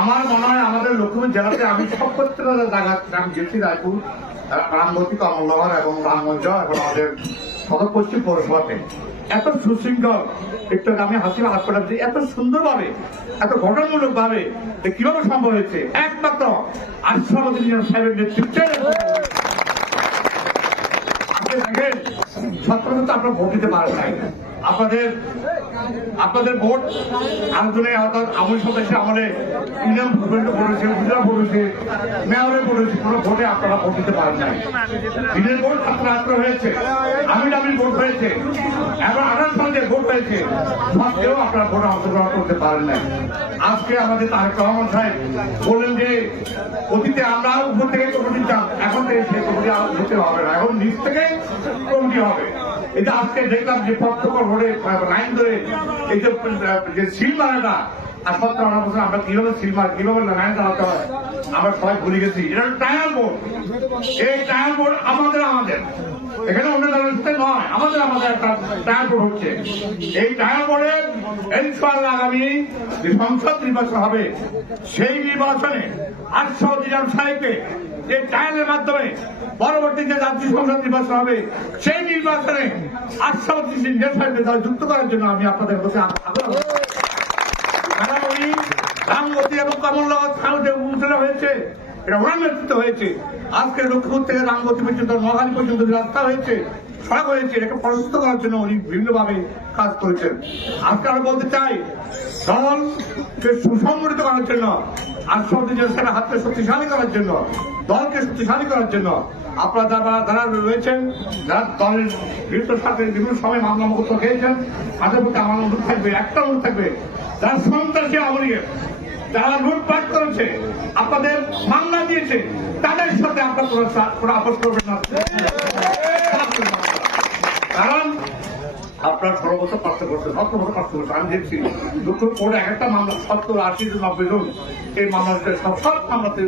আমার মনে হয় আমাদের লক্ষ্মীপুর জেলাতে আমি সব জায়গা আমি গেছি, রায়পুর, রামগতি, কমলনগর এবং রামগঞ্জ এবং আমাদের সদর পশ্চিম পৌরসভাতে। এত সুশৃঙ্খল, একটু আমি হাসি হাত করে যে এত সুন্দরভাবে, এত গঠনমূলক ভাবে কীভাবে সম্ভব হয়েছে, একমাত্র আশরাফুদ্দিন সাহেবের নেতৃত্বে। দেখেন সত্তর তো আপনারা ভোট দিতে পারেন নাই। আপনাদের আপনাদের ভোট আলোচনে অর্থাৎ আমল সদস্য আমলে ইউনিয়ন প্রেসিডেন্ট পড়েছে, উপজেলা পড়েছে, মেয়রে পড়েছে, কোনো ভোটে আপনারা ভোট দিতে পারেন নাই। দিনের ভোট আপনার আত্ম হয়েছে, আমি দামি ভোট হয়েছে এখন আঠাশ সালে ভোট হয়েছে সত্ত্বেও আপনারা ভোটে অংশগ্রহণ করতে পারেন নাই। আজকে আমাদের তারেক রহমান সাহেব বললেন যে, অতীতে আমরা উপর থেকে কমিটি দিতাম এখন থেকে সেই কমিটি হতে হবে না, এখন নিচ থেকে কমিটি হবে। যে আজকে দেখলাম যে পত্রকর লাইন ধরে এই যে আর আঠারো বছর আমরা কীভাবে কীভাবে লাইন চালাতে হয়, আমরা সবাই ভুলে গেছি। এটা টায়ার বোর্ড এই টায়ার বোর্ড আমাদের আমাদের। এখানে অন্য নয়, আমাদের আমাদের টায়ার বোর্ড হচ্ছে। এই টায়ার বোর্ডে আগামী যে সংসদ নির্বাচন হবে, সেই নির্বাচনে আটশো দিনাম সাহেবকে এই টায়ারের মাধ্যমে পরবর্তী যে জাতীয় সংসদ নির্বাচন হবে, সেই নির্বাচনে আটশো সাহেবকে যুক্ত করার জন্য আমি আপনাদের কাছে রামগতি এবং যে হয়েছে হয়েছে। আজকে লক্ষ্মীপুর থেকে রামগতি পর্যন্ত, নোয়াখালী পর্যন্ত রাস্তা হয়েছে, সড়ক হয়েছে, এটাকে প্রশস্ত করার জন্য উনি বিভিন্নভাবে কাজ করেছেন। আজকে আমি বলতে চাই, দলকে সুসংগঠিত করার জন্য আর সব সেটা হাতকে শক্তিশালী করার জন্য দলকে শক্তিশালী করার জন্য আপনারা যারা যারা রয়েছেন, যারা দলের বিরুদ্ধ সাথে বিভিন্ন সময় মামলা মুক্ত খেয়েছেন, তাদের প্রতি আমার অনুরোধ থাকবে, একটা অনুরোধ থাকবে, যারা সন্ত্রাসী আমলিয়ে যারা লুটপাট করেছে, আপনাদের মামলা দিয়েছে, তাদের সাথে আপনার কোনো আপোষ করবেন না। আপনার ষোলো বছর করছে সতেরো বছর করছে। আমি দেখছি, দুটো করে এক একটা মামলা, সত্তর, আশি, নব্বই জন এই মামলাতে, সব সব মামলাতে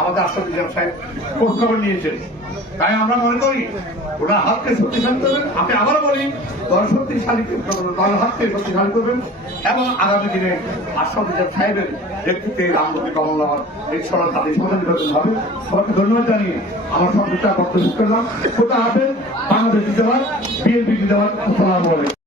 আমাদের আশাদি সাহেব খোঁজখবর নিয়েছেন? তাই আমরা মনে করি ওরা হাতকে শক্তিশালী করবেন। আপনি আবারও বলি দল শক্তিশালী দল হাতকে শক্তিশালী করবেন এবং আগামী দিনে আশাদি সাহেবের নেতৃত্বে রামপতি কমলনাথ এই সরকার তাদের সমাধান হবে। সবাইকে ধন্যবাদ জানিয়ে আমার সব বক্তব্য শুরু করলাম। কোথা হবে বাংলাদেশ দিতে পারেন বিএনপি দিতে আলাইকুম।